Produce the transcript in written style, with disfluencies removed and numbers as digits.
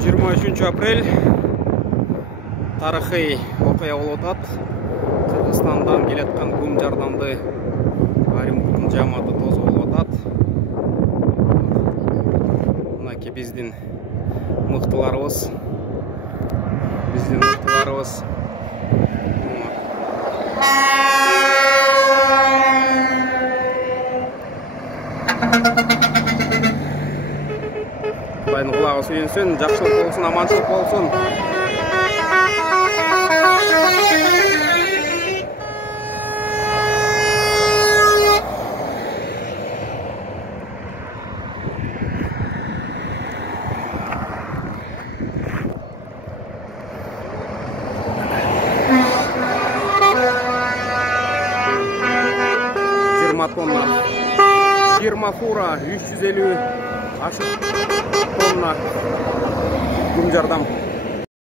23 апрель тарихи окуя болуп атат. Кыргызстандан келаткан күм жардамды Оренбургдун жамааты тосуп болуп атат. Мынакей биздин мыктыларыбыз. Кудайдын кулагы сүйүнсүн, жакшылык болсун, аманчылык болсун. Тонна 20 фура 350 ашык тонна күм жардам